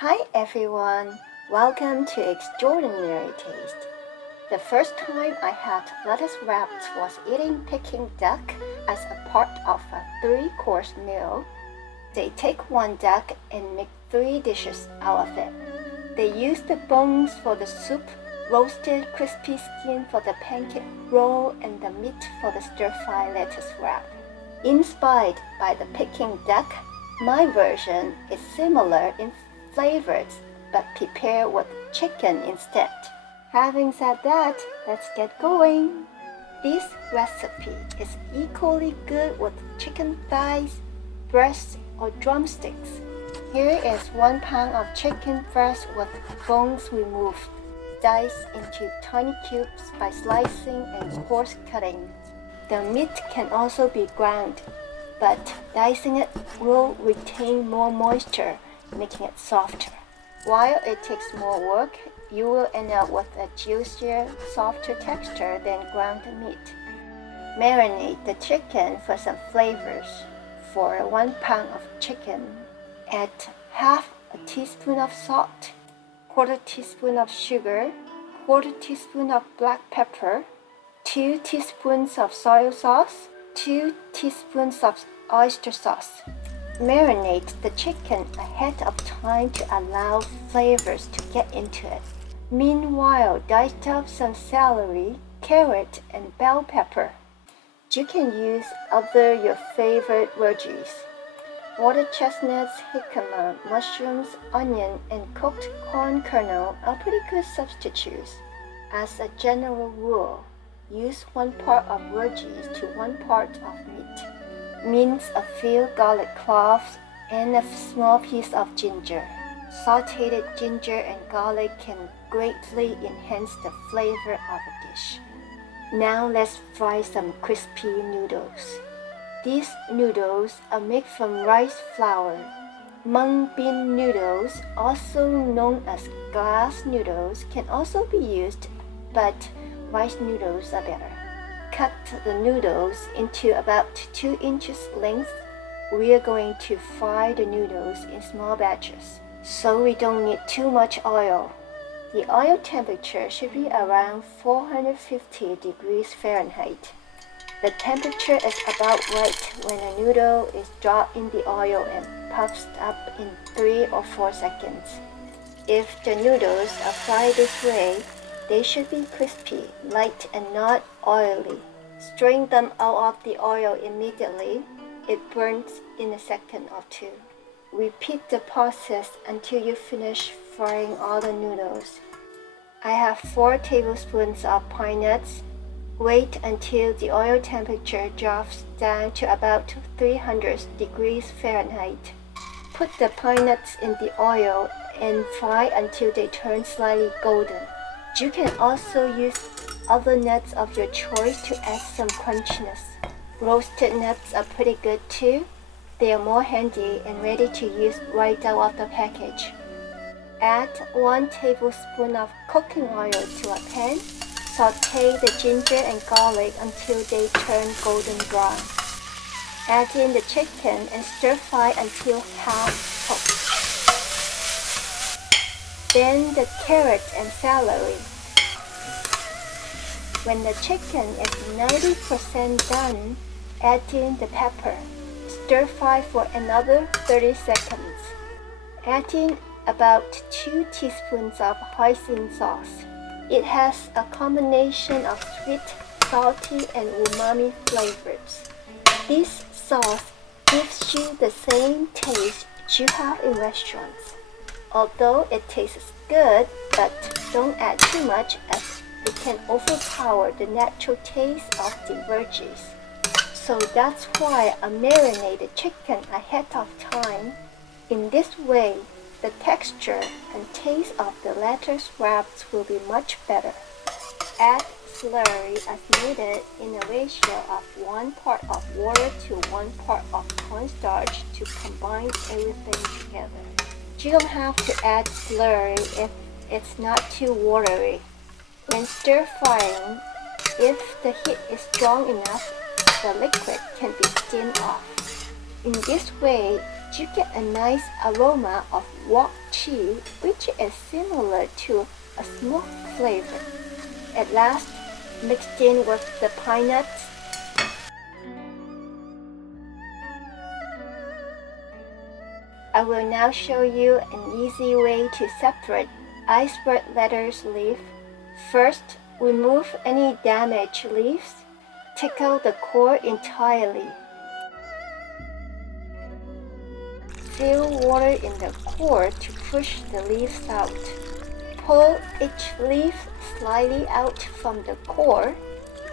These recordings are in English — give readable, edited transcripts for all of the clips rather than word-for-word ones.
Hi everyone, welcome to Extraordinary Taste. The first time I had lettuce wraps was eating Peking duck as a part of a three-course meal. They take one duck and make three dishes out of it. They use the bones for the soup, roasted crispy skin for the pancake roll, and the meat for the stir-fry lettuce wrap. Inspired by the Peking duck, my version is similar in flavors but prepared with chicken instead. Having said that, let's get going. This recipe is equally good with chicken thighs, breasts, or drumsticks. Here is 1 pound of chicken breast with bones removed, diced into tiny cubes by slicing and coarse cutting. The meat can also be ground, but dicing it will retain more moisture, making it softer. While it takes more work, you will end up with a juicier, softer texture than ground meat. Marinate the chicken for some flavors. For 1 pound of chicken, add half a teaspoon of salt, quarter teaspoon of sugar, quarter teaspoon of black pepper, 2 teaspoons of soy sauce, 2 teaspoons of oyster sauce. Marinate the chicken ahead of time to allow flavors to get into it. Meanwhile, dice up some celery, carrot, and bell pepper. You can use other your favorite veggies. Water chestnuts, jicama, mushrooms, onion, and cooked corn kernel are pretty good substitutes. As a general rule, use 1 part of veggies to 1 part of meat. Mince a few garlic cloves and a small piece of ginger. Sauteed ginger and garlic can greatly enhance the flavor of a dish. Now let's fry some crispy noodles. These noodles are made from rice flour. Mung bean noodles, also known as glass noodles, can also be used, but rice noodles are better. Cut the noodles into about 2 inches length. We are going to fry the noodles in small batches, so we don't need too much oil. The oil temperature should be around 450 degrees Fahrenheit. The temperature is about right when a noodle is dropped in the oil and puffs up in 3 or 4 seconds. If the noodles are fried this way, they should be crispy, light, and not oily. Strain them out of the oil immediately. It burns in a second or 2. Repeat the process until you finish frying all the noodles. I have 4 tablespoons of pine nuts. Wait until the oil temperature drops down to about 300 degrees Fahrenheit. Put the pine nuts in the oil and fry until they turn slightly golden. You can also use other nuts of your choice to add some crunchiness. Roasted nuts are pretty good too. They are more handy and ready to use right out of the package. Add 1 tablespoon of cooking oil to a pan. Saute the ginger and garlic until they turn golden brown. Add in the chicken and stir fry until half cooked. Then the carrot and celery. When the chicken is 90% done, add in the pepper. Stir fry for another 30 seconds. Add in about 2 teaspoons of hoisin sauce. It has a combination of sweet, salty, and umami flavors. This sauce gives you the same taste you have in restaurants. Although it tastes good, but don't add too much as it can overpower the natural taste of the veggies. So that's why I marinated chicken ahead of time. In this way, the texture and taste of the lettuce wraps will be much better. Add slurry as needed in a ratio of 1 part of water to 1 part of cornstarch to combine everything together. You don't have to add slurry if it's not too watery. When stir frying, if the heat is strong enough, the liquid can be skimmed off. In this way, you get a nice aroma of wok chi, which is similar to a smoked flavor. At last, mixed in with the pine nuts, I will now show you an easy way to separate iceberg lettuce leaf. First, remove any damaged leaves. Take out the core entirely. Fill water in the core to push the leaves out. Pull each leaf slightly out from the core.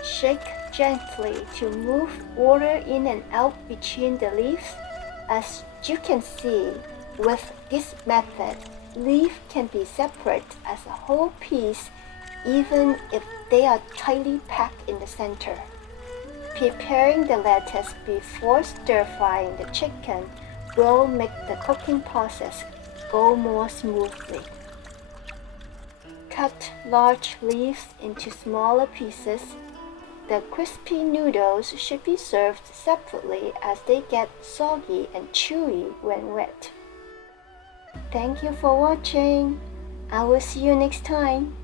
Shake gently to move water in and out between the leaves. As you can see, with this method, leaf can be separate as a whole piece even if they are tightly packed in the center. Preparing the lettuce before stir-frying the chicken will make the cooking process go more smoothly. Cut large leaves into smaller pieces. The crispy noodles should be served separately as they get soggy and chewy when wet. Thank you for watching. I will see you next time.